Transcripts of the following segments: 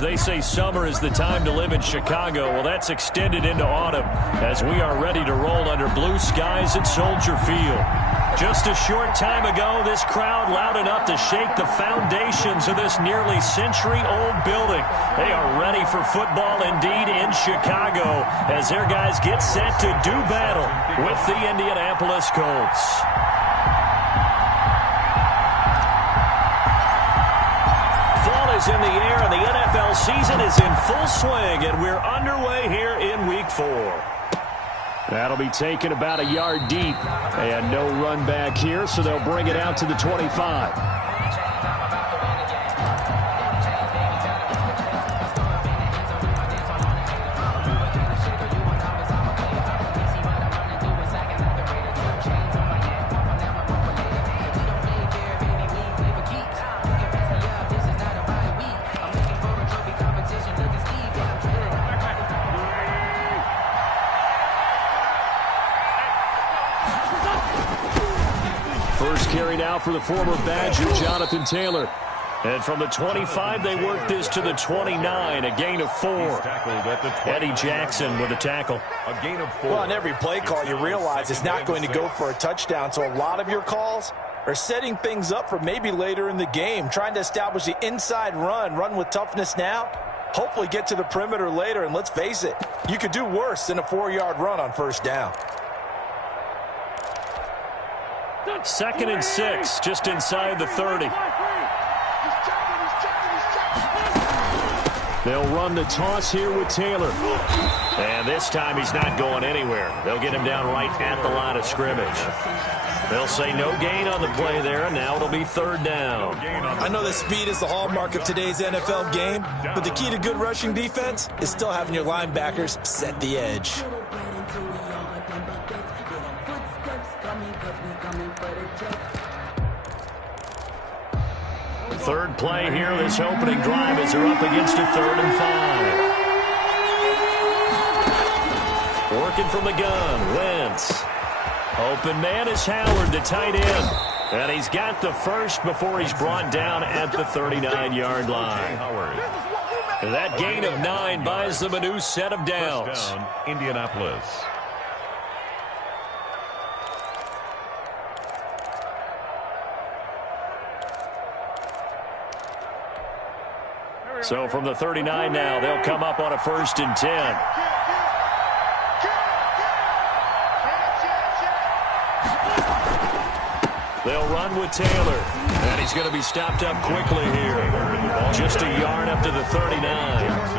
They say summer is the time to live in Chicago. Well, that's extended into autumn as we are ready to roll under blue skies at Soldier Field. Just a short time ago, this crowd loud enough to shake the foundations of this nearly century-old building. They are ready for football indeed in Chicago as their guys get set to do battle with the Indianapolis Colts. Fall is in the air, and the NFL season is in full swing, and we're underway here in Week 4. That'll be taken about a yard deep, and no run back here, so they'll bring it out to the 25. First carried out for the former Badger, Jonathan Taylor. And from the 25, they work this to the 29, a gain of 4. Eddie Jackson with a tackle. A gain of 4. Well, on every play call, you realize it's not going to go for a touchdown, so a lot of your calls are setting things up for maybe later in the game, trying to establish the inside run with toughness now, hopefully get to the perimeter later, and let's face it, you could do worse than a 4-yard run on first down. 2nd and 6, just inside the 30. They'll run the toss here with Taylor. And this time he's not going anywhere. They'll get him down right at the line of scrimmage. They'll say no gain on the play there, and now it'll be 3rd down. I know that speed is the hallmark of today's NFL game, but the key to good rushing defense is still having your linebackers set the edge. Third play here, this opening drive as they're up against a 3rd and 5. Working from the gun, Wentz. Open man is Howard, the tight end. And he's got the first before he's brought down at the 39-yard line. That gain of 9 buys them a new set of downs. Indianapolis. So from the 39 now, they'll come up on a 1st and 10. They'll run with Taylor. And he's going to be stopped up quickly here. Just a yard up to the 39.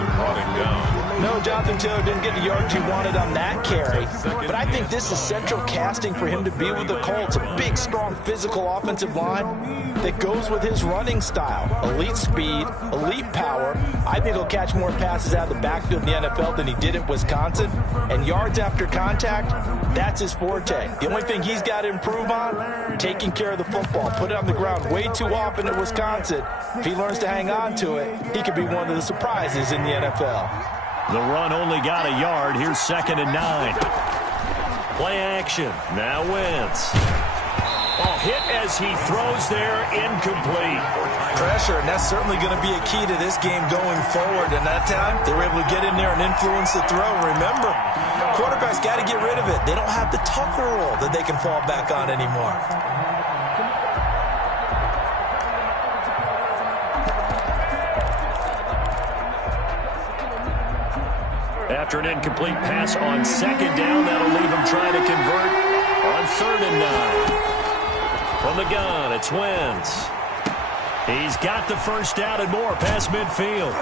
No, Jonathan Taylor didn't get the yards he wanted on that carry. But I think this is central casting for him to be with the Colts. A big, strong, physical offensive line that goes with his running style. Elite speed, elite power. I think he'll catch more passes out of the backfield in the NFL than he did at Wisconsin. And yards after contact, that's his forte. The only thing he's got to improve on, taking care of the football. Put it on the ground way too often at Wisconsin. If he learns to hang on to it, he could be one of the surprises in the NFL. The run only got a yard. Here's 2nd and 9. Play action. Now Wentz. Hit as he throws there, incomplete. Pressure, and that's certainly going to be a key to this game going forward. And that time, they were able to get in there and influence the throw. Remember, quarterbacks got to get rid of it. They don't have the Tucker rule that they can fall back on anymore. After an incomplete pass on 2nd down, that'll leave him trying to convert on 3rd and 9. From the gun, it's Wentz. He's got the first down and more past midfield.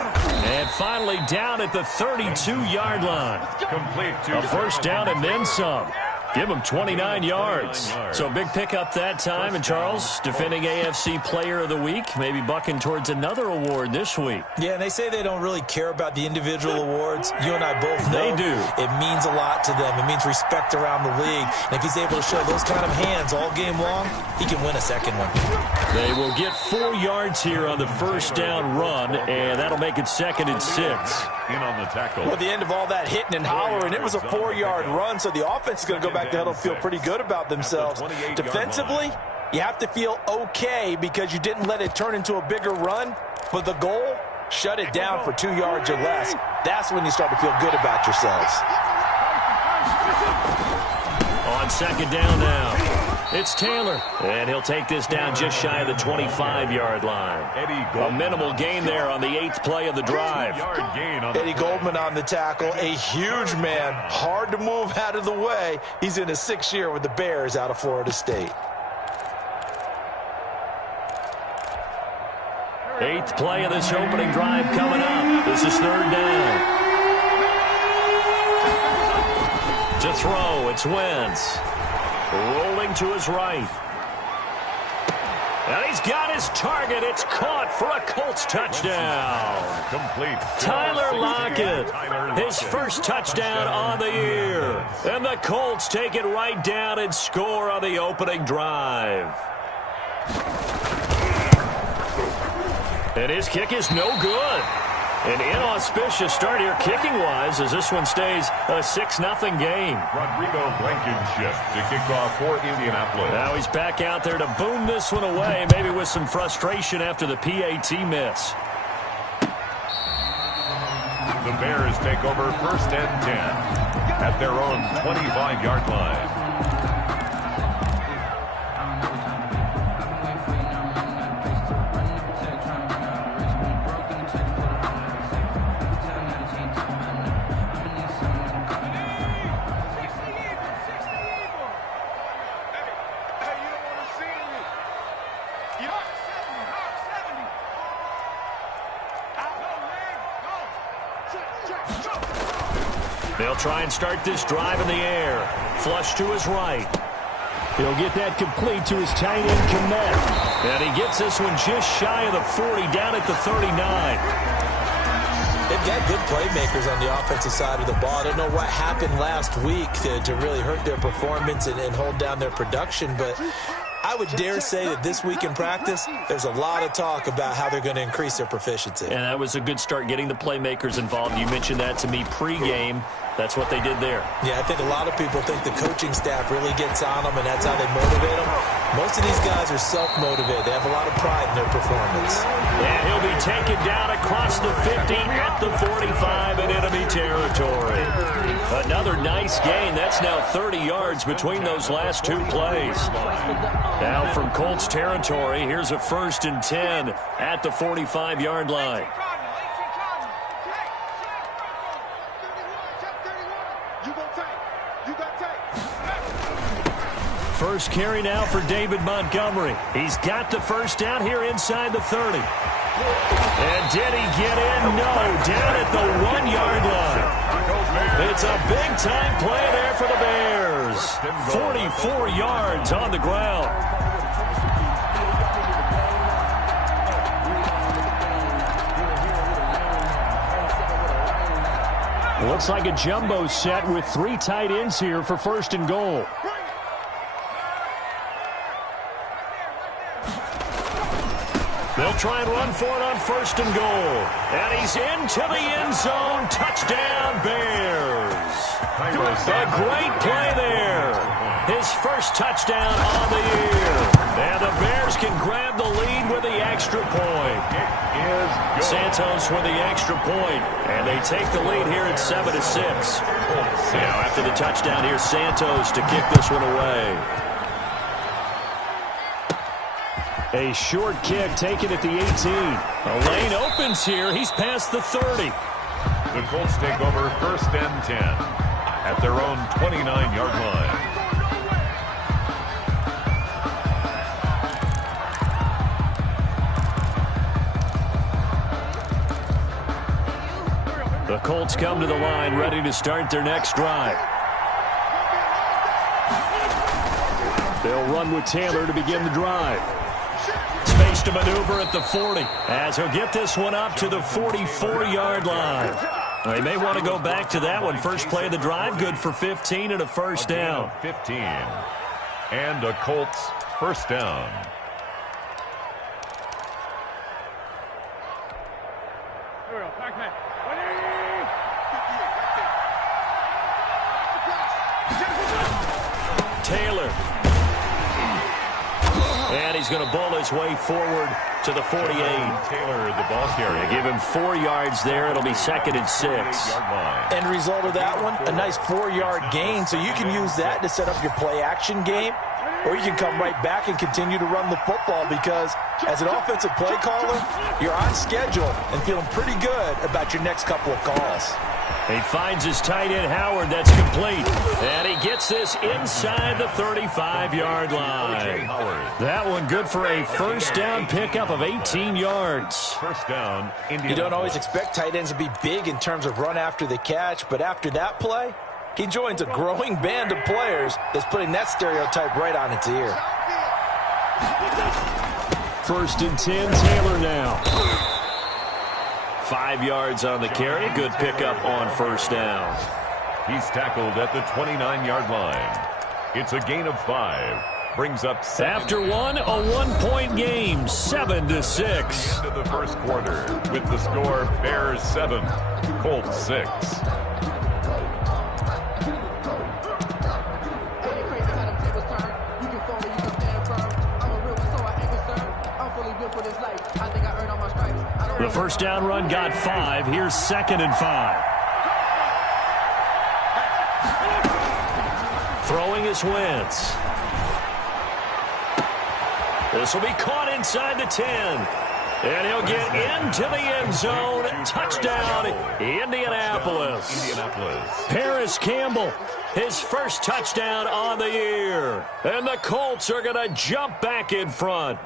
And finally down at the 32-yard line. A first down and then some. Give him 29 yards. So big pickup that time. And Charles, defending AFC Player of the Week, maybe bucking towards another award this week. Yeah, and they say they don't really care about the individual awards. You and I both know they do. It means a lot to them. It means respect around the league. And if he's able to show those kind of hands all game long, he can win a second one. They will get 4 yards here on the first down run, and that'll make it 2nd and 6. In on the tackle. Well, at the end of all that hitting and hollering, it was a 4-yard run, so the offense is going to go back to huddle and feel pretty good about themselves. Defensively, you have to feel okay because you didn't let it turn into a bigger run, but the goal Shut it down for 2 yards or less. That's when you start to feel good about yourselves. On second down now, it's Taylor. And he'll take this down just shy of the 25-yard line. A minimal gain there on the 8th play of the drive. Eddie Goldman on the tackle, a huge man, hard to move out of the way. He's in his 6th year with the Bears out of Florida State. 8th play of this opening drive coming up. This is 3rd down. To throw, it's Wentz. Rolling to his right. And he's got his target. It's caught for a Colts touchdown. Complete. Tyler Lockett, his first touchdown on the year. And the Colts take it right down and score on the opening drive. And his kick is no good. An inauspicious start here kicking-wise as this one stays a 6-0 game. Rodrigo Blankenship to kick off for Indianapolis. Now he's back out there to boom this one away, maybe with some frustration after the PAT miss. The Bears take over 1st and 10 at their own 25-yard line. They'll try and start this drive in the air. Flush to his right. He'll get that complete to his tight end, Kmet. And he gets this one just shy of the 40, down at the 39. They've got good playmakers on the offensive side of the ball. I don't know what happened last week to really hurt their performance and hold down their production, but I would dare say that this week in practice, there's a lot of talk about how they're going to increase their proficiency. And that was a good start getting the playmakers involved. You mentioned that to me pregame. That's what they did there. Yeah, I think a lot of people think the coaching staff really gets on them, and that's how they motivate them. Most of these guys are self-motivated. They have a lot of pride in their performance. And he'll be taken down across the 50 at the 45 in enemy territory. Another nice gain. That's now 30 yards between those last 2 plays. Now from Colts territory, here's a 1st and 10 at the 45-yard line. First carry now for David Montgomery. He's got the first down here inside the 30. And did he get in? No, down at the 1-yard line. It's a big-time play there for the Bears. 44 yards on the ground. Looks like a jumbo set with 3 tight ends here for 1st and goal. They'll try and run for it on 1st and goal. And he's into the end zone. Touchdown, Bears. A great play there. His first touchdown on the year. And the Bears can grab the lead with the extra point. Santos with the extra point. And they take the lead here at 7-6. Now after the touchdown, here's Santos to kick this one away. A short kick taken at the 18. A lane opens here. He's past the 30. The Colts take over 1st and 10 at their own 29-yard line. The Colts come to the line ready to start their next drive. They'll run with Taylor to begin the drive. Space to maneuver at the 40 as he'll get this one up to the 44-yard line. They may want to go back to that one. First play of the drive, good for 15 and a first down. 15 and a Colts first down. Taylor. And he's going to bull his way forward to the 48. Taylor, the ball carrier. Give him 4 yards there. It'll be 2nd and 6. End result of that one, a nice 4-yard gain. So you can use that to set up your play-action game, or you can come right back and continue to run the football because as an offensive play caller, you're on schedule and feeling pretty good about your next couple of calls. He finds his tight end, Howard. That's complete. And he gets this inside the 35-yard line. That one good for a first down pickup of 18 yards. First down, Indianapolis. You don't always expect tight ends to be big in terms of run after the catch, but after that play, he joins a growing band of players that's putting that stereotype right on its ear. 1st and 10, Taylor now. 5 yards on the carry. Good pickup on first down. He's tackled at the 29-yard line. It's a gain of 5. Brings up 7. After one, a 1-point game, 7-6. Into the first quarter with the score Bears 7, Colts 6. The first down run got 5. Here's 2nd and 5. Throwing is Wentz. This will be caught inside the 10. And he'll get into the end zone. Touchdown, Indianapolis. Paris Campbell, his first touchdown on the year. And the Colts are going to jump back in front.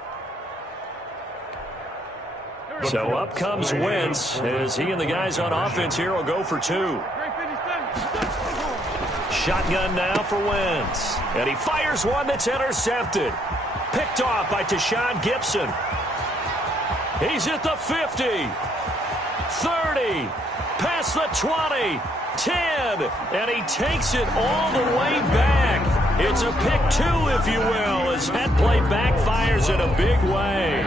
So up comes Wentz as he and the guys on offense here will go for 2. Shotgun now for Wentz. And he fires one that's intercepted. Picked off by Tashawn Gibson. He's at the 50. 30. Past the 20. 10. And he takes it all the way back. It's a pick 2, if you will, as that play backfires in a big way.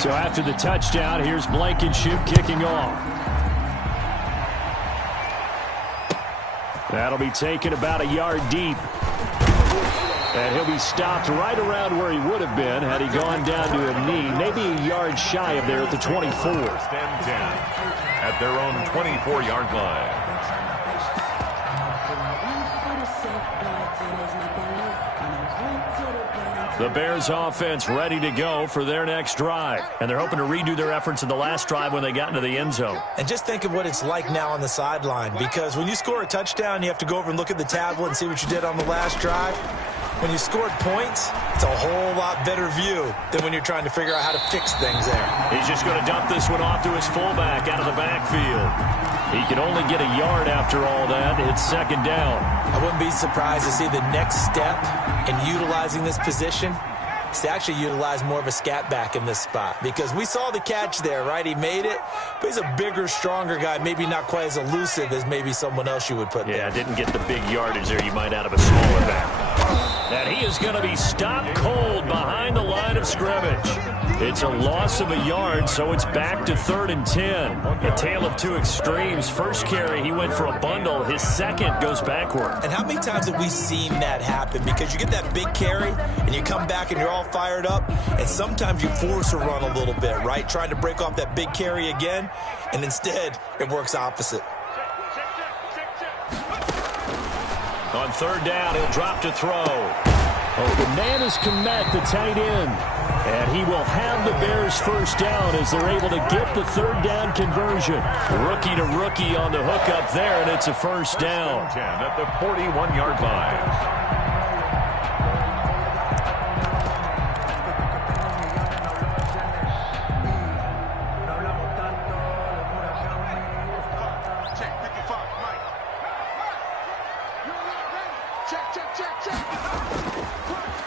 So after the touchdown, here's Blankenship kicking off. That'll be taken about a yard deep. And he'll be stopped right around where he would have been had he gone down to a knee, maybe a yard shy of there at the 24. First and 10 at their own 24-yard line. The Bears offense ready to go for their next drive. And they're hoping to redo their efforts in the last drive when they got into the end zone. And just think of what it's like now on the sideline, because when you score a touchdown, you have to go over and look at the tablet and see what you did on the last drive. When you scored points, it's a whole lot better view than when you're trying to figure out how to fix things there. He's just going to dump this one off to his fullback out of the backfield. He can only get a yard after all that. It's 2nd down. I wouldn't be surprised to see the next step in utilizing this position is to actually utilize more of a scat back in this spot, because we saw the catch there, right? He made it, but he's a bigger, stronger guy, maybe not quite as elusive as maybe someone else you would put there. Yeah, didn't get the big yardage there you might out of a smaller back. And he is going to be stopped cold behind the line of scrimmage. It's a loss of a yard, so it's back to 3rd and 10. A tale of two extremes. First carry, he went for a bundle. His second goes backward. And how many times have we seen that happen? Because you get that big carry, and you come back and you're all fired up, and sometimes you force a run a little bit, right? Trying to break off that big carry again, and instead it works opposite. On 3rd down, he'll drop to throw. Oh, the man is Komet, the tight end. And he will have the Bears first down as they're able to get the 3rd down conversion. Rookie to rookie on the hook up there, and it's a first down. 10 at the 41-yard line.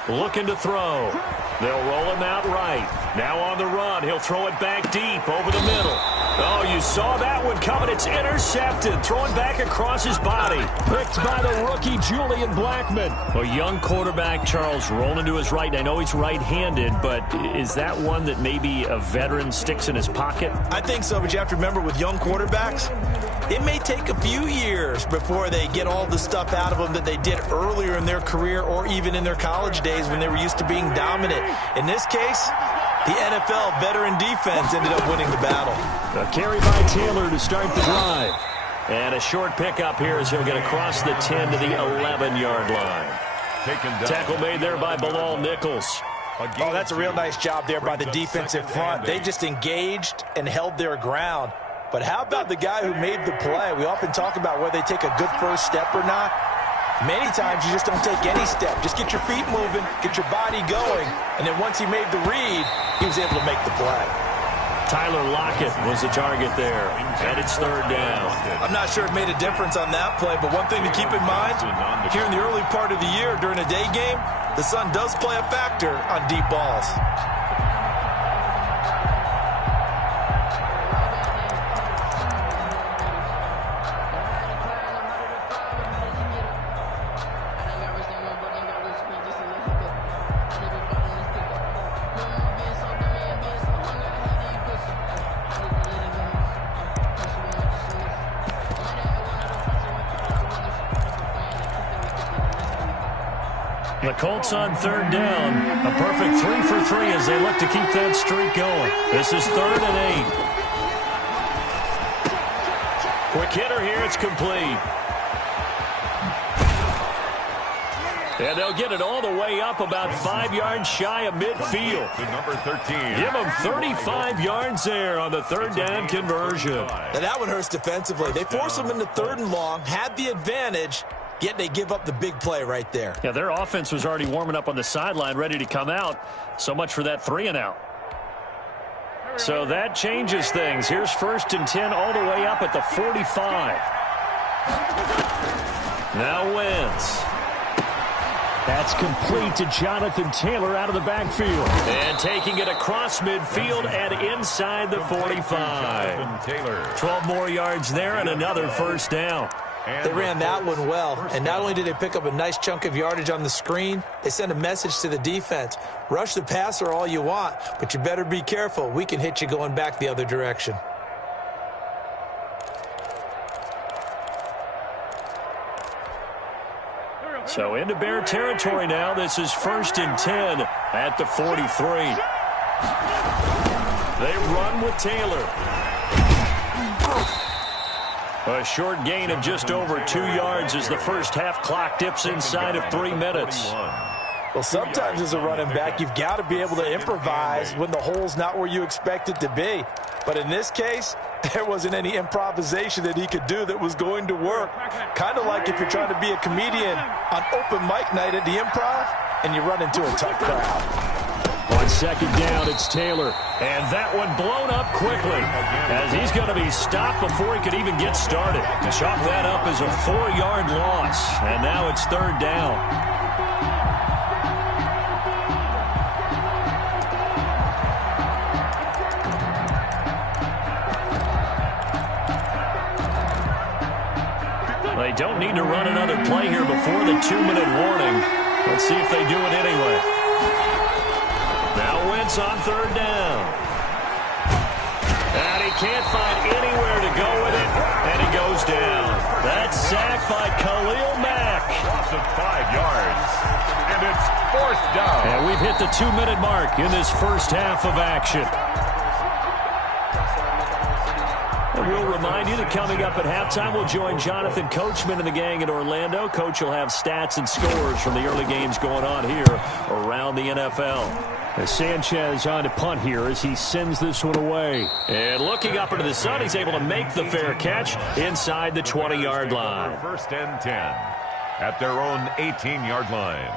Looking to throw. They'll roll him out right. Now on the run, he'll throw it back deep over the middle. Oh, you saw that one coming. It's intercepted. Throwing back across his body. Picked by the rookie, Julian Blackmon. A young quarterback, Charles, rolling to his right. I know he's right-handed, but is that one that maybe a veteran sticks in his pocket? I think so, but you have to remember with young quarterbacks, it may take a few years before they get all the stuff out of them that they did earlier in their career or even in their college days when they were used to being dominant. In this case, the NFL veteran defense ended up winning the battle. A carry by Taylor to start the drive. And a short pickup here as he'll get across the 10 to the 11-yard line. Tackle made there by Bilal Nichols. Oh, that's a real nice job there by the defensive front. They just engaged and held their ground. But how about the guy who made the play? We often talk about whether they take a good first step or not. Many times you just don't take any step. Just get your feet moving, get your body going, and then once he made the read, he was able to make the play. Tyler Lockett was the target there, and it's third down. I'm not sure it made a difference on that play, but one thing to keep in mind, here in the early part of the year during a day game, the sun does play a factor on deep balls. The Colts on third down. A perfect 3 for 3 as they look to keep that streak going. This is 3rd and 8. Quick hitter here. It's complete. And they'll get it all the way up about 5 yards shy of midfield. To number 13. Give them 35 yards there on the third down conversion. Now that one hurts defensively. They force them into 3rd and long, had the advantage, yet they give up the big play right there. Yeah, their offense was already warming up on the sideline, ready to come out. So much for that 3 and out. So that changes things. Here's 1st and 10 all the way up at the 45. Now Wentz. That's complete to Jonathan Taylor out of the backfield. And taking it across midfield and inside the 45. 12 more yards there and another first down. They ran that one well, and not only did they pick up a nice chunk of yardage on the screen, they sent a message to the defense. Rush the passer all you want, but you better be careful. We can hit you going back the other direction. So into Bear territory now. This is 1st and 10 at the 43. They run with Taylor. A short gain of just over 2 yards as the first half clock dips inside of 3 minutes. Well, sometimes as a running back, you've got to be able to improvise when the hole's not where you expect it to be. But in this case, there wasn't any improvisation that he could do that was going to work. Kind of like if you're trying to be a comedian on open mic night at the Improv and you run into a tough crowd. On 2nd down, it's Taylor. And that one blown up quickly as he's going to be stopped before he could even get started. Chalk that up as a 4-yard loss. And now it's 3rd down. They don't need to run another play here before the 2-minute warning. Let's see if they do it anyway. Now Wentz on 3rd down. And he can't find anywhere to go with it, and he goes down. That's sacked by Khalil Mack. Loss of 5 yards. And it's 4th down. And we've hit the 2-minute mark in this first half of action. And we'll remind you that coming up at halftime, we'll join Jonathan Coachman and the gang in Orlando. Coach will have stats and scores from the early games going on here around the NFL. As Sanchez on to punt here as he sends this one away. And looking up into the sun, he's able to make the fair catch inside the 20-yard line. 1st and 10 at their own 18-yard line.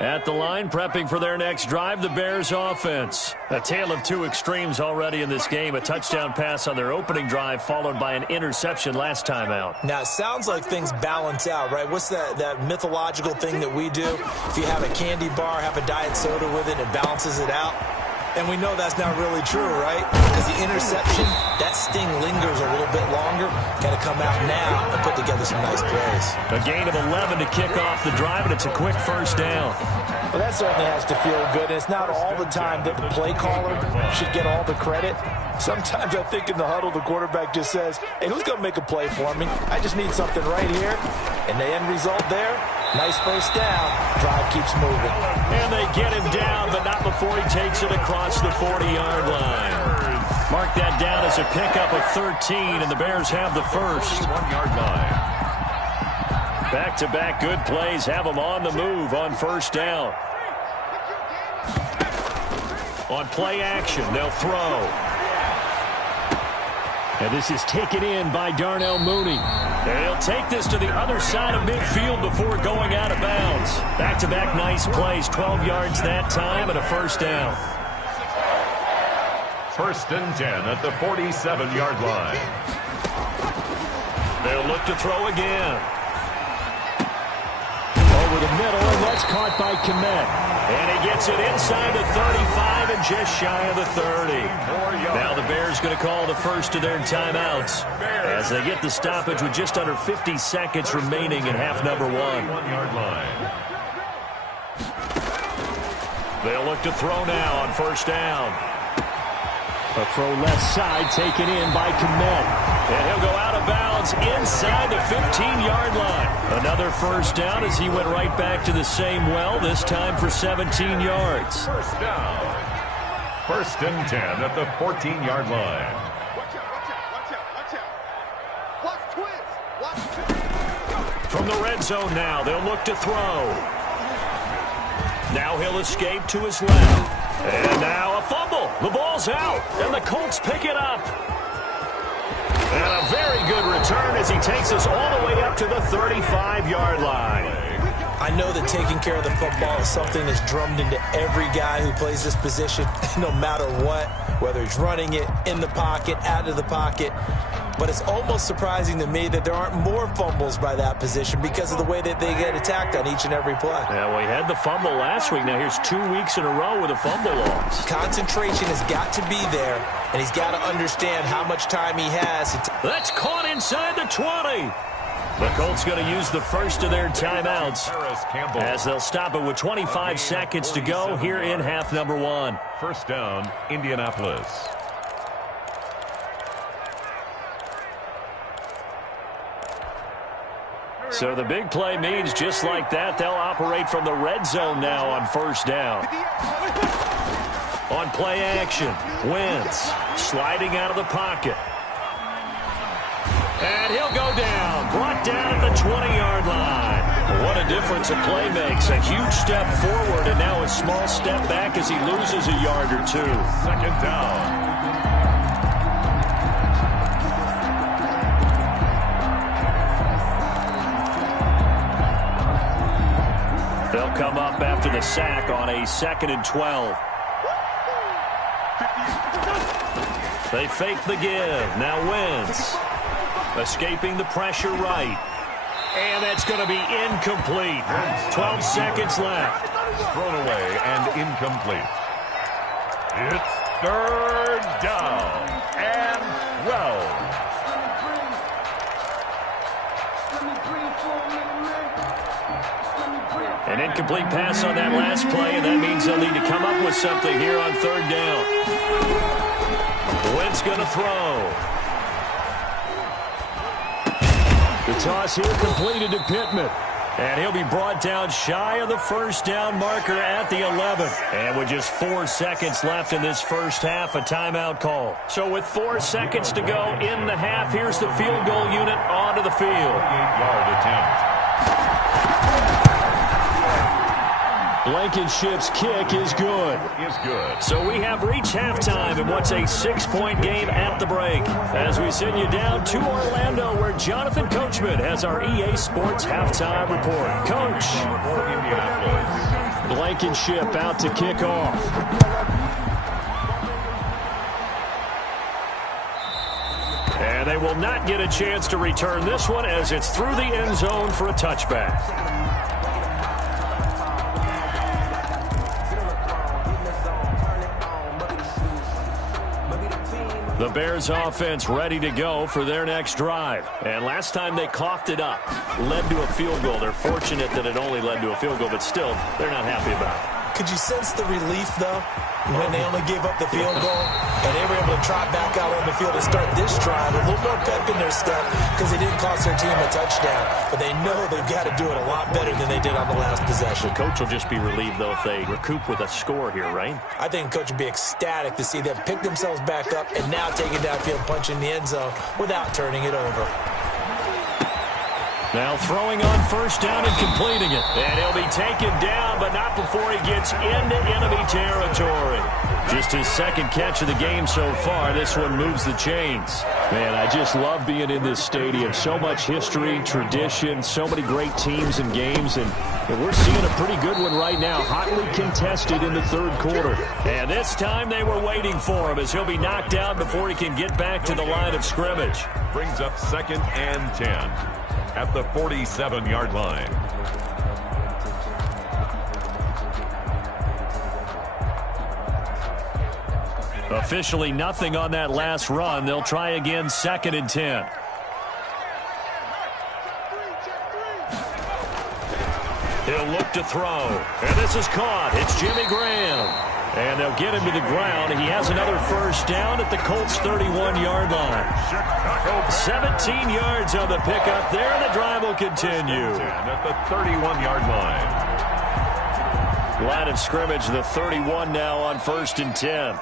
At the line, prepping for their next drive, the Bears offense. A tale of two extremes already in this game. A touchdown pass on their opening drive, followed by an interception last time out. Now, it sounds like things balance out, right? What's that mythological thing that we do? If you have a candy bar, have a diet soda with it, it balances it out. And we know that's not really true, right? Because the interception, that sting lingers a little bit longer. Got to come out now and put together some nice plays. A gain of 11 to kick off the drive, and it's a quick first down. Well, that certainly has to feel good. And it's not all the time that the play caller should get all the credit. Sometimes I think in the huddle, the quarterback just says, hey, who's going to make a play for me? I just need something right here. And the end result there, nice first down. Drive keeps moving. And they get him down, but not before he takes it across the 40-yard line. Mark that down as a pickup of 13, and the Bears have the first. 1-yard line. Back-to-back good plays have them on the move on first down. On play action, they'll throw. And this is taken in by Darnell Mooney. And he'll take this to the other side of midfield before going out of bounds. Back-to-back nice plays, 12 yards that time and a first down. First and 10 at the 47-yard line. They'll look to throw again. Over the middle, and that's caught by Kmet. And he gets it inside the 35 and just shy of the 30. Now the Bears going to call the first of their timeouts as they get the stoppage with just under 50 seconds remaining in half number one. 1-yard line. They'll look to throw now on first down. A throw left side taken in by Kmet. And he'll go out of bounds inside the 15-yard line. Another first down as he went right back to the same well, this time for 17 yards. First down. First and 10 at the 14-yard line. From the red zone now, they'll look to throw. Now he'll escape to his left. And now a fumble. The ball's out, and the Colts pick it up. And a very good return as he takes us all the way up to the 35-yard line. I know that taking care of the football is something that's drummed into every guy who plays this position, no matter what, whether he's running it, in the pocket, out of the pocket. But it's almost surprising to me that there aren't more fumbles by that position because of the way that they get attacked on each and every play. Yeah, we had the fumble last week. Now here's 2 weeks in a row with a fumble loss. Concentration has got to be there, and he's got to understand how much time he has. That's caught inside the 20. The Colts going to use the first of their timeouts as they'll stop it with 25 seconds to go here in half number one. First down, Indianapolis. So the big play means just like that, they'll operate from the red zone now on first down. On play action, Wentz sliding out of the pocket. And he'll go down, brought down at the 20-yard line. What a difference a play makes. A huge step forward and now a small step back as he loses a yard or two. Second down. They'll come up after the sack on a 2nd and 12. They fake the give. Now Wentz escaping the pressure right. And that's going to be incomplete. 12 seconds left. Thrown away and incomplete. It's third down and 12. An incomplete pass on that last play, and that means they'll need to come up with something here on third down. Wentz going to throw. The toss here completed to Pittman. And he'll be brought down shy of the first down marker at the 11. And with just 4 seconds left in this first half, a timeout call. So with 4 seconds to go in the half, here's the field goal unit onto the field. 8-yard attempt. Blankenship's kick is good. So we have reached halftime in what's a 6-point game at the break. As we send you down to Orlando, where Jonathan Coachman has our EA Sports halftime report. Coach. For Indianapolis. Blankenship out to kick off. And they will not get a chance to return this one as it's through the end zone for a touchback. The Bears offense ready to go for their next drive. And last time they coughed it up, led to a field goal. They're fortunate that it only led to a field goal, but still, they're not happy about it. Could you sense the relief, though, when they only gave up the field goal and they were able to trot back out on the field to start this drive? A little more pep in their step because they didn't cost their team a touchdown, but they know they've got to do it a lot better than they did on the last possession. The coach will just be relieved, though, if they recoup with a score here, right? I think the coach would be ecstatic to see them pick themselves back up and now take it downfield, punch in the end zone without turning it over. Now throwing on first down and completing it. And he'll be taken down, but not before he gets into enemy territory. Just his second catch of the game so far. This one moves the chains. Man, I just love being in this stadium. So much history, tradition, so many great teams and games. And we're seeing a pretty good one right now. Hotly contested in the third quarter. And this time they were waiting for him as he'll be knocked out before he can get back to the line of scrimmage. Brings up 2nd and 10. At the 47-yard line. Officially nothing on that last run. They'll try again 2nd and 10. He'll look to throw. And this is caught. It's Jimmy Graham. And they'll get him to the ground. He has another first down at the Colts' 31-yard line. 17 yards on the pickup there, and the drive will continue. At the 31-yard line. Line of scrimmage, the 31 now on 1st and 10.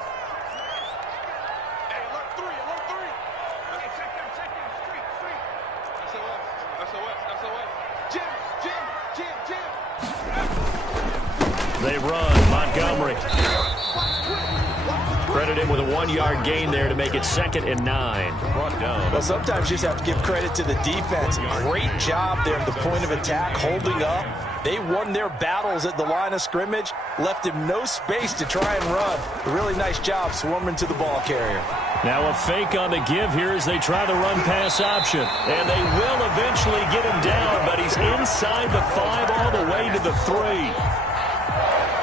They run. Montgomery. Credit him with a 1-yard gain there to make it 2nd and 9. Brought down. Well, sometimes you just have to give credit to the defense. Great job there at the point of attack, holding up. They won their battles at the line of scrimmage, left him no space to try and run. A really nice job swarming to the ball carrier. Now a fake on the give here as they try the run-pass option. And they will eventually get him down, but he's inside the 5 all the way to the 3.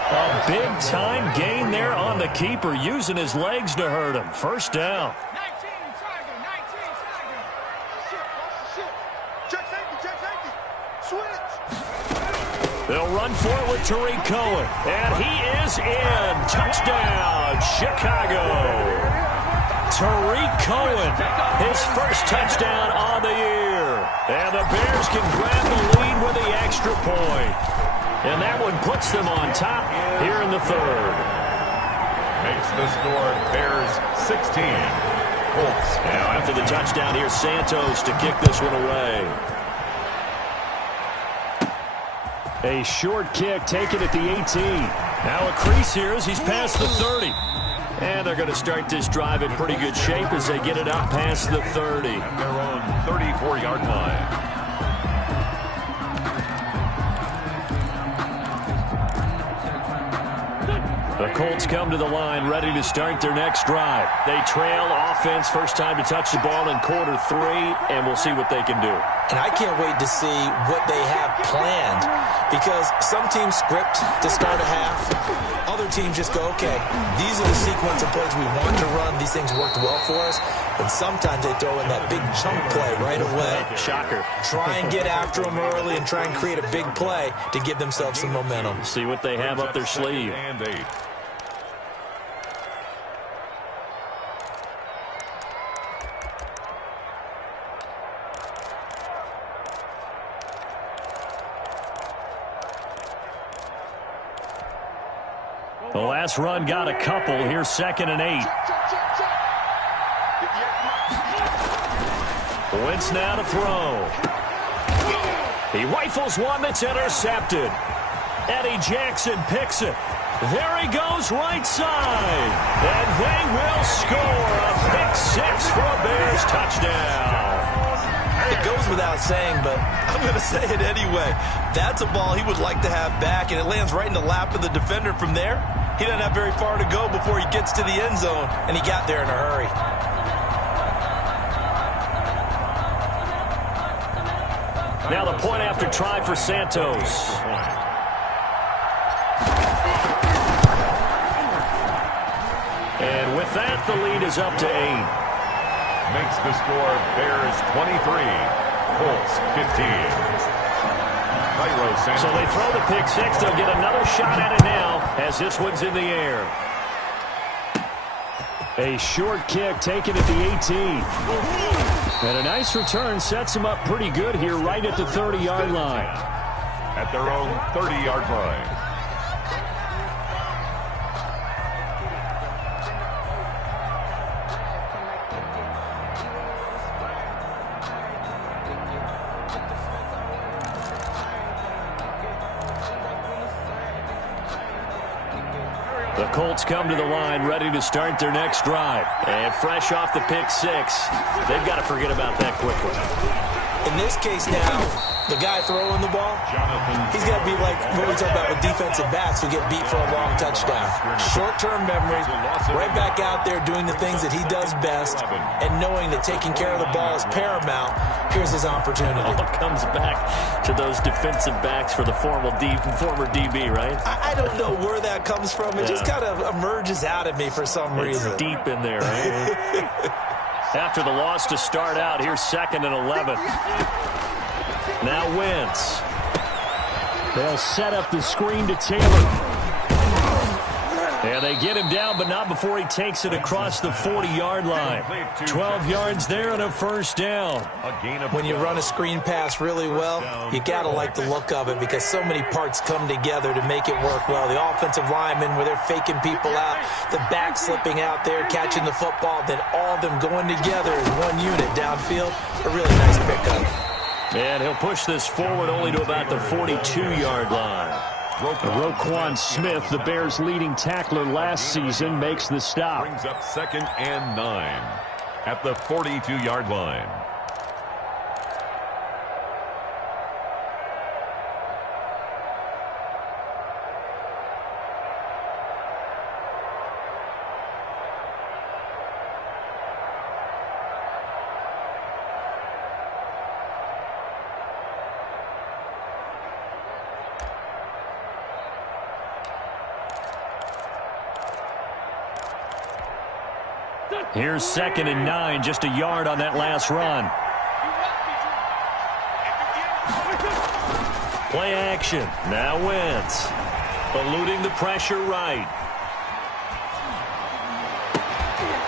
A big-time gain there on the keeper, using his legs to hurt him. First down. They'll run for it with Tariq Cohen. And he is in. Touchdown, Chicago. Tariq Cohen, his first touchdown on the year. And the Bears can grab the lead with the extra point. And that one puts them on top here in the third. Makes the score Bears 16. Colts. Now after the touchdown, here's Santos to kick this one away. A short kick taken at the 18. Now a crease here as he's past the 30. And they're going to start this drive in pretty good shape as they get it up past the 30. At their own 34-yard line. The Colts come to the line ready to start their next drive. They trail offense, first time to touch the ball in quarter 3, and we'll see what they can do. And I can't wait to see what they have planned, because some teams script to start a half. Other teams just go, okay, these are the sequence of plays we want to run. These things worked well for us. And sometimes they throw in that big chunk play right away. Shocker. Try and get after them early and try and create a big play to give themselves some momentum. See what they have up their sleeve. And 8. The last run got a couple. Here's 2nd and 8. Wentz now to throw. He rifles one that's intercepted. Eddie Jackson picks it. There he goes right side. And they will score a pick 6 for a Bears touchdown. It goes without saying, but I'm going to say it anyway. That's a ball he would like to have back, and it lands right in the lap of the defender from there. He doesn't have very far to go before he gets to the end zone, and he got there in a hurry. Now the point after try for Santos. And with that, the lead is up to 8. Makes the score Bears 23, Colts 15. So they throw the pick six. They'll get another shot at it now as this one's in the air. A short kick taken at the 18. And a nice return sets them up pretty good here right at the 30-yard line. At their own 30-yard line. The Colts come to the line ready to start their next drive. And fresh off the pick six, they've got to forget about that quickly. In this case now, the guy throwing the ball, he's got to be like what we talk about with defensive backs who get beat for a long touchdown. Short-term memory, right back out there doing the things that he does best, and knowing that taking care of the ball is paramount. Here's his opportunity. All comes back to those defensive backs for the former DB, right? I don't know where that comes from. It just kind of emerges out of me for some reason. It's deep in there, right? After the loss to start out, here's 2nd and 11. Now Wentz. They'll set up the screen to Taylor. And they get him down, but not before he takes it across the 40-yard line. 12 yards there and a first down. When you run a screen pass really well, you got to like the look of it because so many parts come together to make it work well. The offensive linemen, where they're faking people out, the back slipping out there, catching the football, then all of them going together as one unit downfield. A really nice pickup. And he'll push this forward only to about the 42-yard line. Roquan Smith, the Bears' leading tackler last season, makes the stop. Brings up 2nd and 9 at the 42-yard line. Here's 2nd and 9, just a yard on that last run. Play action. Now Wentz. Eluding the pressure right.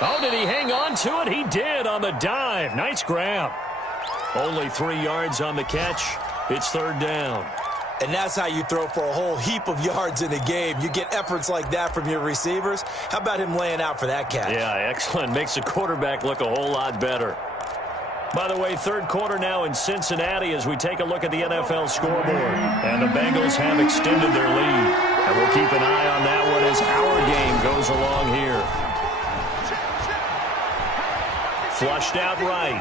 Oh, did he hang on to it? He did on the dive. Nice grab. Only 3 yards on the catch. It's 3rd down. And that's how you throw for a whole heap of yards in a game. You get efforts like that from your receivers. How about him laying out for that catch? Yeah, excellent. Makes the quarterback look a whole lot better. By the way, 3rd quarter now in Cincinnati as we take a look at the NFL scoreboard. And the Bengals have extended their lead. And we'll keep an eye on that one as our game goes along here. Flushed out right.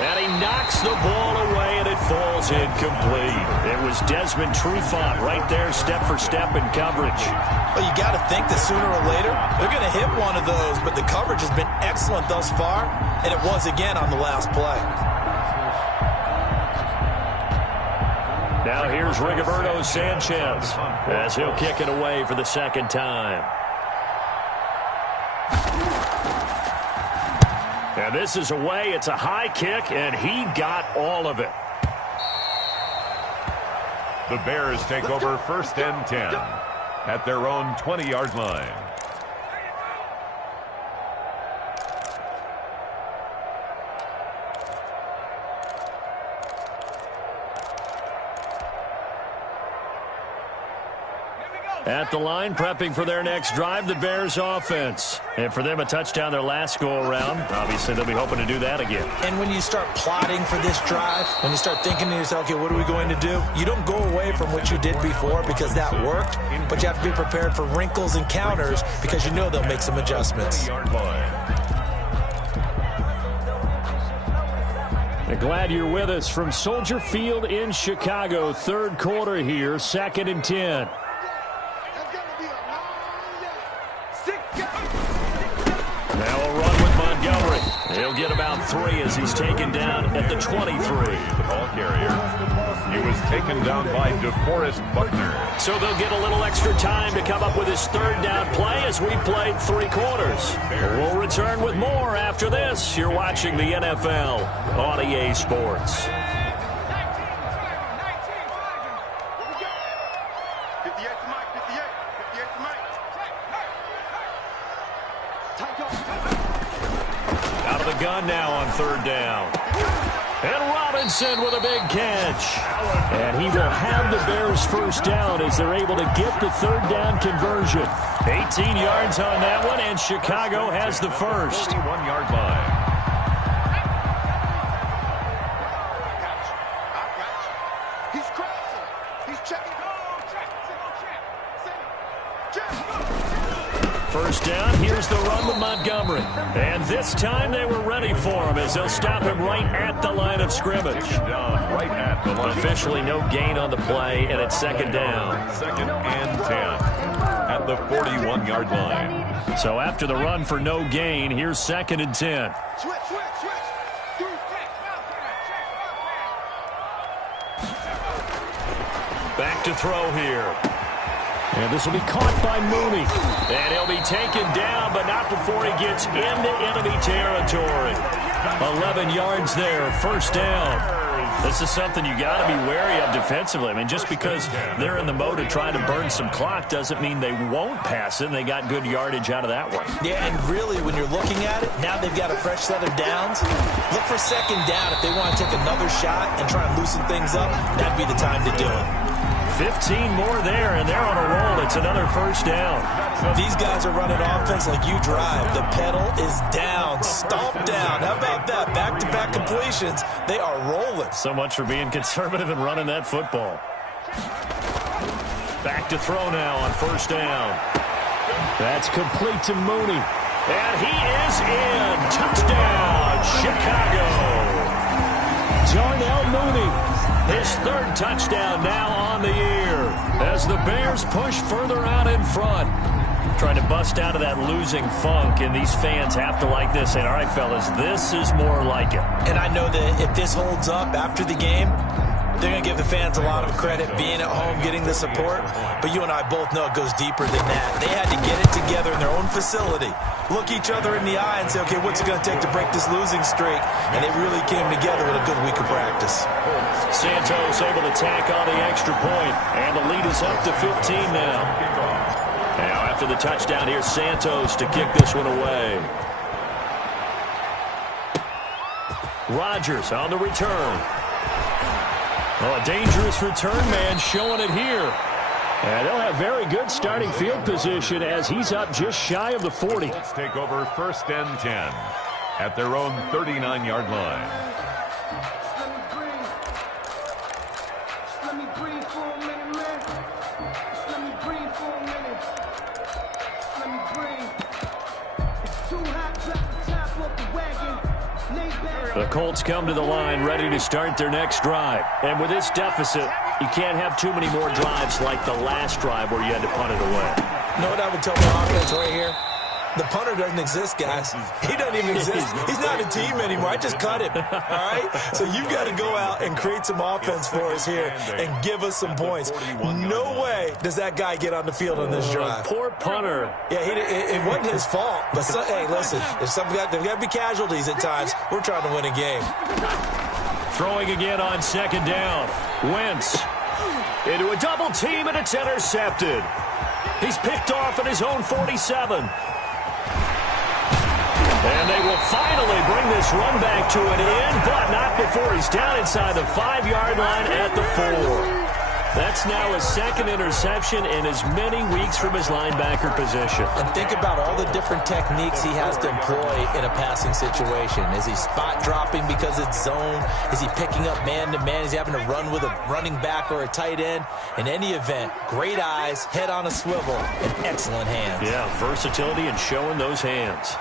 And he knocks the ball away, and it falls incomplete. It was Desmond Trufant right there, step for step in coverage. Well, you got to think that sooner or later they're going to hit one of those, but the coverage has been excellent thus far, and it was again on the last play. Now here's Rigoberto Sanchez as he'll kick it away for the 2nd time. And this is away. It's a high kick, and he got all of it. The Bears take over 1st and 10 at their own 20-yard line. At the line, prepping for their next drive, the Bears offense. And for them, a touchdown their last go-around. Obviously, they'll be hoping to do that again. And when you start plotting for this drive, when you start thinking to yourself, okay, what are we going to do? You don't go away from what you did before because that worked, but you have to be prepared for wrinkles and counters because you know they'll make some adjustments. Glad you're with us from Soldier Field in Chicago. Third quarter here, 2nd and 10. Now a run with Montgomery. He'll get about 3 as he's taken down at the 23. The ball carrier. He was taken down by DeForest Buckner. So they'll get a little extra time to come up with his third down play as we played 3 quarters. We'll return with more after this. You're watching the NFL on EA Sports. Out of the gun now on 3rd down. And Robinson with a big catch. And he will have the Bears first down as they're able to get the 3rd down conversion. 18 yards on that one, and Chicago has the first. 41-yard line. He's crossing. He's checking. First down, here's the run with Montgomery. And this time they were ready for him as they'll stop him right at the line of scrimmage. Right at the line. Officially no gain on the play, and it's 2nd down. 2nd and 10 at the 41-yard line. So after the run for no gain, here's 2nd and 10. Back to throw here. And this will be caught by Mooney. And he'll be taken down, but not before he gets into enemy territory. 11 yards there, first down. This is something you got to be wary of defensively. I mean, just because they're in the mode of trying to burn some clock doesn't mean they won't pass it, and they got good yardage out of that one. Yeah, and really, when you're looking at it, now they've got a fresh set of downs. Look for 2nd down. If they want to take another shot and try and loosen things up, that'd be the time to do it. 15 more there, and they're on a roll. It's another first down. These guys are running offense like you drive. The pedal is down, stomp down. How about that? Back-to-back completions. They are rolling. So much for being conservative and running that football. Back to throw now on first down. That's complete to Mooney. And he is in. Touchdown, Chicago. Darnell Mooney. His 3rd touchdown now on the year as the Bears push further out in front. Trying to bust out of that losing funk, and these fans have to like this. And all right, fellas, this is more like it. And I know that if this holds up after the game, they're going to give the fans a lot of credit being at home, getting the support. But you and I both know it goes deeper than that. They had to get it together in their own facility, look each other in the eye and say, okay, what's it going to take to break this losing streak? And they really came together with a good week of practice. Santos able to tack on the extra point, and the lead is up to 15 now. Now after the touchdown, here's Santos to kick this one away. Rodgers on the return. Oh, a dangerous return man showing it here. And they'll have very good starting field position as he's up just shy of the 40. Let's take over 1st and 10 at their own 39-yard line. The Colts come to the line ready to start their next drive. And with this deficit, you can't have too many more drives like the last drive where you had to punt it away. You know what I would tell my offense right here? The punter doesn't exist, guys. He doesn't even exist. He's not a team anymore. I just cut him. All right? So you've got to go out and create some offense for us here and give us some points. No way does that guy get on the field on this drive. Poor punter. Yeah, it wasn't his fault. But, hey, listen, there's got to be casualties at times. We're trying to win a game. Throwing again on 2nd down. Wentz into a double team, and it's intercepted. He's picked off at his own 47. And they will finally bring this run back to an end, but not before he's down inside the 5-yard line at the 4. That's now his 2nd interception in as many weeks from his linebacker position. And think about all the different techniques he has to employ in a passing situation. Is he spot dropping because it's zone? Is he picking up man-to-man? Is he having to run with a running back or a tight end? In any event, great eyes, head on a swivel, and excellent hands. Yeah, versatility and showing those hands.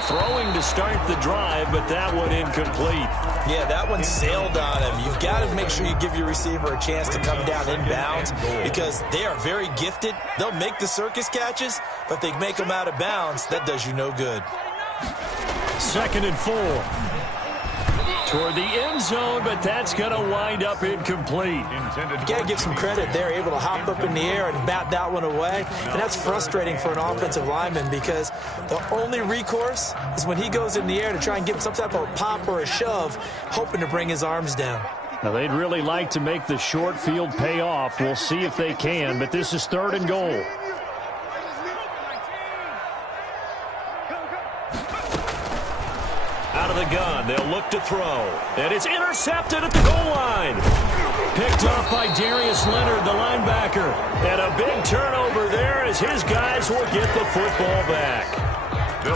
Throwing to start the drive, but that one incomplete. Yeah, that one sailed on him. You've got to make sure you give your receiver a chance to come down inbounds because they are very gifted. They'll make the circus catches, but they make them out of bounds. That does you no good. 2nd and 4. Toward the end zone, but that's going to wind up incomplete. You got to give some credit. They're able to hop up in the air and bat that one away. And that's frustrating for an offensive lineman because the only recourse is when he goes in the air to try and get some type of pop or a shove, hoping to bring his arms down. Now, they'd really like to make the short field pay off. We'll see if they can, but this is 3rd and goal. Out of the gun, they'll look to throw. And it's intercepted at the goal line. Picked off by Darius Leonard, the linebacker. And a big turnover there as his guys will get the football back.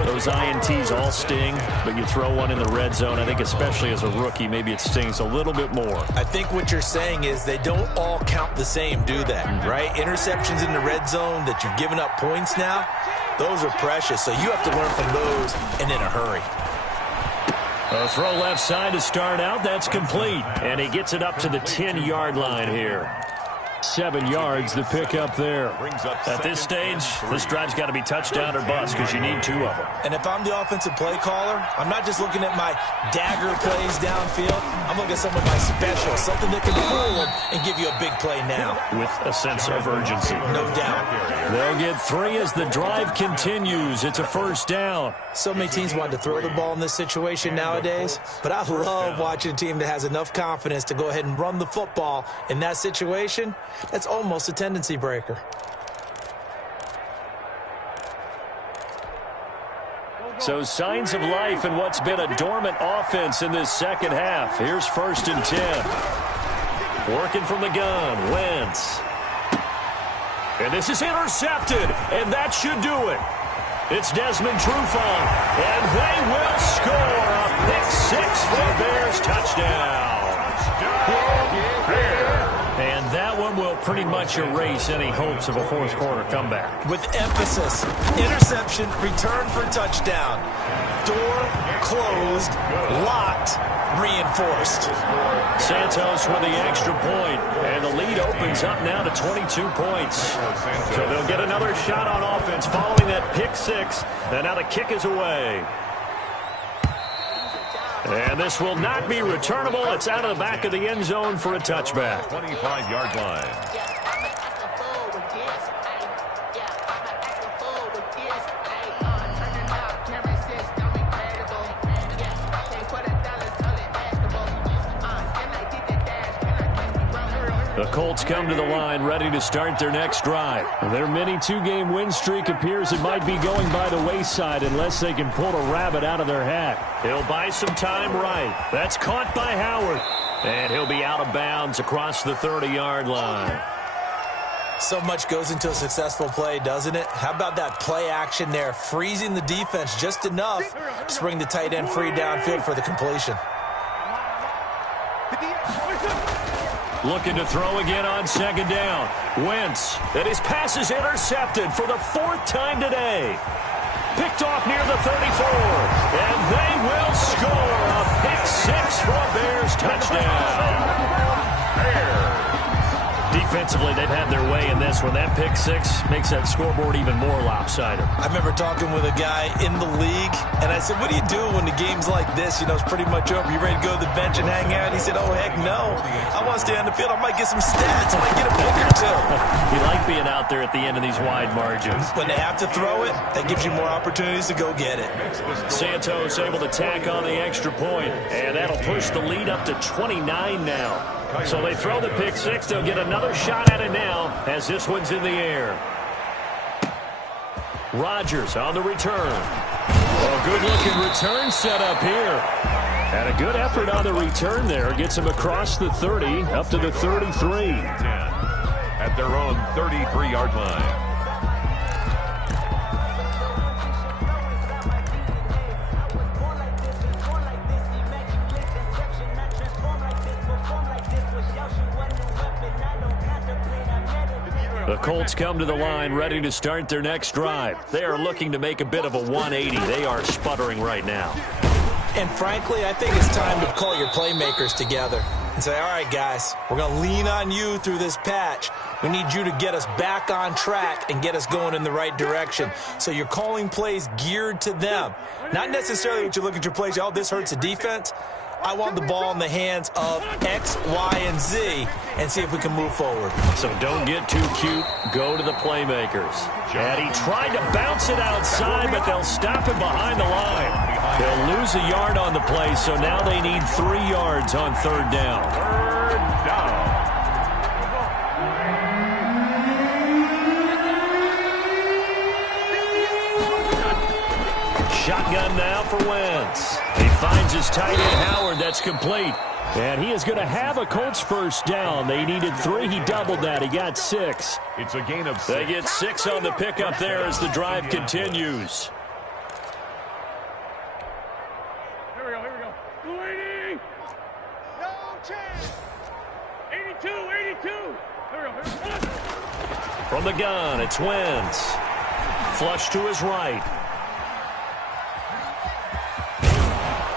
Those INTs all sting, but you throw one in the red zone, I think especially as a rookie, maybe it stings a little bit more. I think what you're saying is they don't all count the same, do they? Right? Interceptions in the red zone that you've given up points now, those are precious. So you have to learn from those and in a hurry. A throw left side to start out. That's complete. And he gets it up to the 10-yard line here. 7 yards, the pickup there. At this stage, this drive's got to be touchdown or bust because you need 2 of them. And if I'm the offensive play caller, I'm not just looking at my dagger plays downfield. I'm looking at some of my specials, something that can fool them and give you a big play now. With a sense of urgency. No doubt. They'll get 3 as the drive continues. It's a 1st down. So many teams want to throw the ball in this situation nowadays, but I love watching a team that has enough confidence to go ahead and run the football in that situation. That's almost a tendency breaker. So signs of life in what's been a dormant offense in this second half. Here's 1st and 10. Working from the gun, Wentz. And this is intercepted, and that should do it. It's Desmond Trufant, and they will score a pick-6 for Bears touchdown. And that one will pretty much erase any hopes of a fourth-quarter comeback. With emphasis, interception, return for touchdown. Door closed, locked, reinforced. Santos with the extra point, and the lead opens up now to 22 points. So they'll get another shot on offense following that pick-6, and now the kick is away. And this will not be returnable. It's out of the back of the end zone for a touchback. 25-yard line. The Colts come to the line ready to start their next drive. Their mini 2-game win streak appears it might be going by the wayside unless they can pull a rabbit out of their hat. He'll buy some time right. That's caught by Howard. And he'll be out of bounds across the 30-yard line. So much goes into a successful play, doesn't it? How about that play action there, freezing the defense just enough to bring the tight end free downfield for the completion. Looking to throw again on 2nd down. Wentz, and his pass is intercepted for the 4th time today. Picked off near the 34, and they will score a pick-6 for a Bears touchdown. Defensively, they've had their way in this one. That pick-6 makes that scoreboard even more lopsided. I remember talking with a guy in the league, and I said, what do you do when the game's like this? You know, it's pretty much over. You ready to go to the bench and hang out? He said, oh, heck no. I want to stay on the field. I might get some stats. I might get a pick or two. You like being out there at the end of these wide margins. When they have to throw it, that gives you more opportunities to go get it. Santos able to tack on the extra point, and that'll push the lead up to 29 now. So they throw the pick-6. They'll get another shot at it now as this one's in the air. Rodgers on the return. A good-looking return set up here. And a good effort on the return there. Gets him across the 30, up to the 33. At their own 33-yard line. The Colts come to the line ready to start their next drive. They are looking to make a bit of a 180. They are sputtering right now. And frankly, I think it's time to call your playmakers together and say, all right, guys, we're going to lean on you through this patch. We need you to get us back on track and get us going in the right direction. So you're calling plays geared to them. Not necessarily what you look at your plays, oh, this hurts the defense. I want the ball in the hands of X, Y, and Z and see if we can move forward. So don't get too cute. Go to the playmakers. And he tried to bounce it outside, but they'll stop him behind the line. They'll lose a yard on the play, so now they need 3 yards on third down. Third down. Shotgun now for Wentz. He finds his tight end, Howard. That's complete. And he is going to have a Colts first down. They needed 3. He doubled that. He got 6. It's a gain of 6. They get 6 on the pickup there as the drive continues. Here we go. 280. No chance. 82. Here we go. From the gun, it's Wentz. Flush to his right.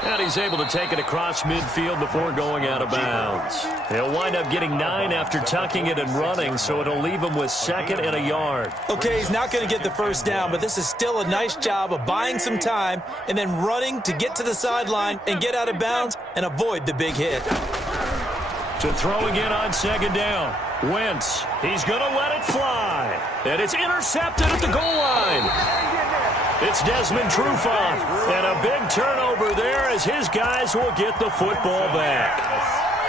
And he's able to take it across midfield before going out of bounds. He'll wind up getting 9 after tucking it and running, so it'll leave him with 2nd and a yard. Okay, he's not going to get the first down, but this is still a nice job of buying some time and then running to get to the sideline and get out of bounds and avoid the big hit. To throw again on 2nd down. Wentz, he's going to let it fly. And it's intercepted at the goal line. It's Desmond Trufant, and a big turnover there as his guys will get the football back.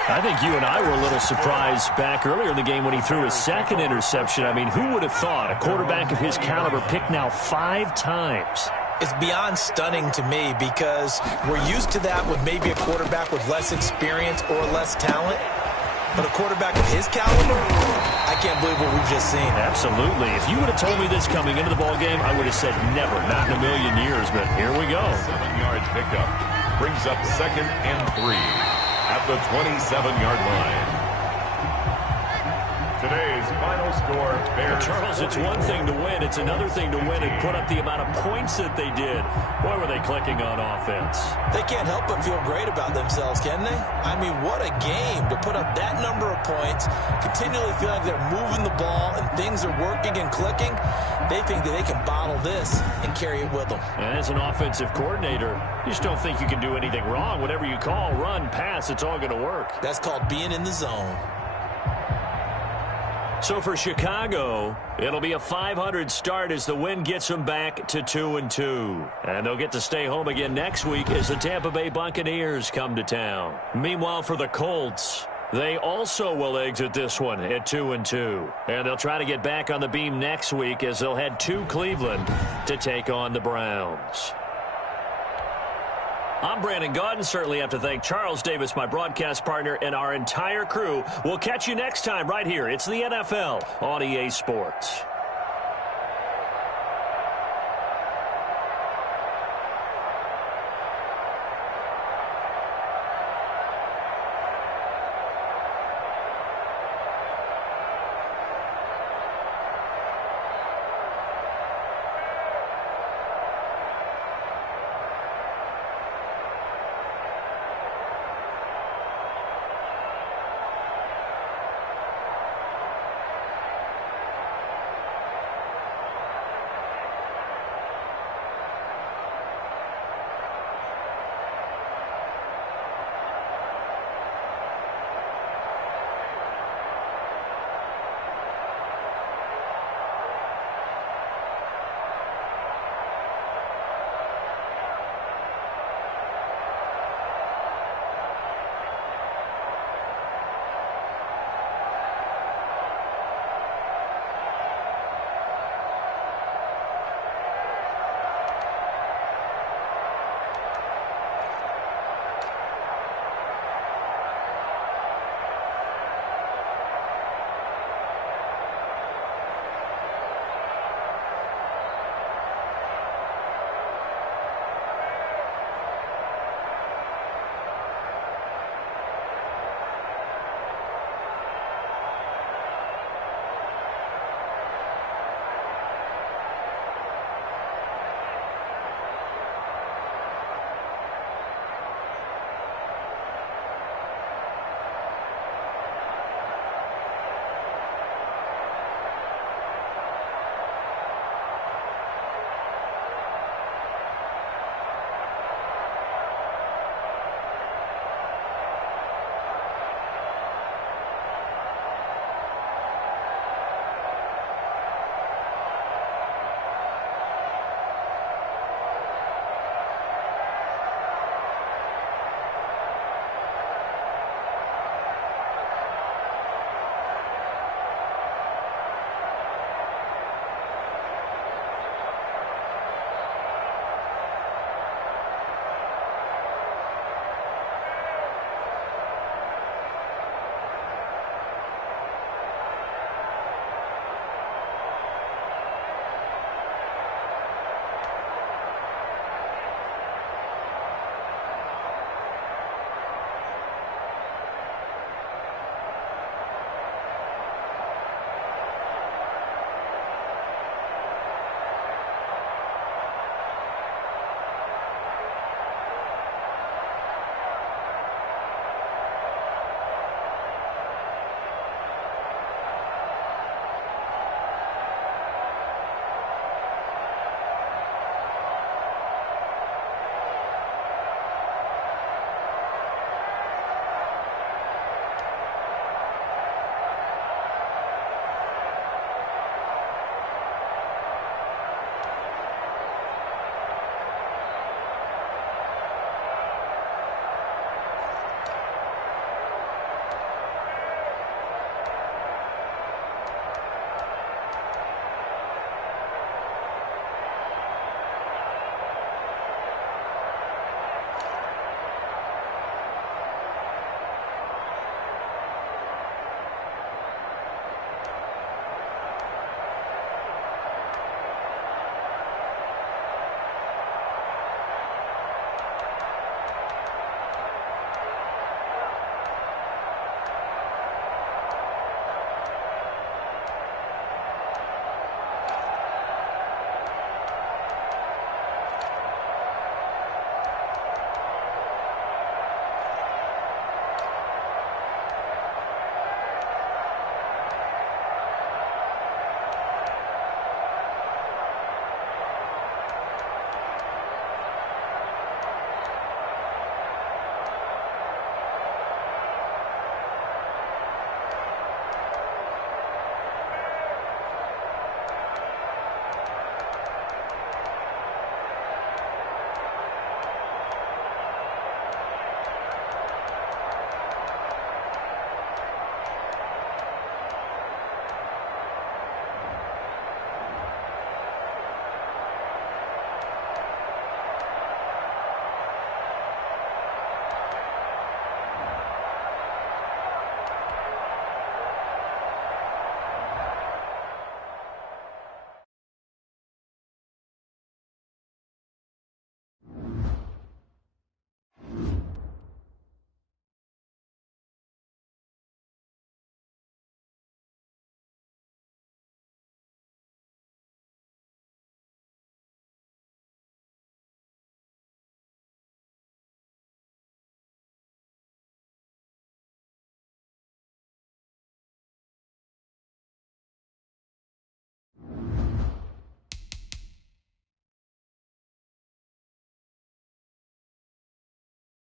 I think you and I were a little surprised back earlier in the game when he threw his 2nd interception. I mean, who would have thought a quarterback of his caliber picked now 5 times? It's beyond stunning to me because we're used to that with maybe a quarterback with less experience or less talent. But a quarterback of his caliber, I can't believe what we've just seen. Absolutely. If you would have told me this coming into the ballgame, I would have said never, not in a million years. But here we go. 7 yards pickup. Brings up 2nd and 3 at the 27-yard line. Today's final score, Bears. Charles, it's one thing to win. It's another thing to win and put up the amount of points that they did. Boy, were they clicking on offense. They can't help but feel great about themselves, can they? I mean, what a game to put up that number of points, continually feel like they're moving the ball and things are working and clicking. They think that they can bottle this and carry it with them. And as an offensive coordinator, you just don't think you can do anything wrong. Whatever you call, run, pass, it's all going to work. That's called being in the zone. So for Chicago, it'll be a 500 start as the win gets them back to 2-2. And they'll get to stay home again next week as the Tampa Bay Buccaneers come to town. Meanwhile, for the Colts, they also will exit this one at 2-2. And they'll try to get back on the beam next week as they'll head to Cleveland to take on the Browns. I'm Brandon Gaudin. Certainly have to thank Charles Davis, my broadcast partner, and our entire crew. We'll catch you next time right here. It's the NFL on EA Sports.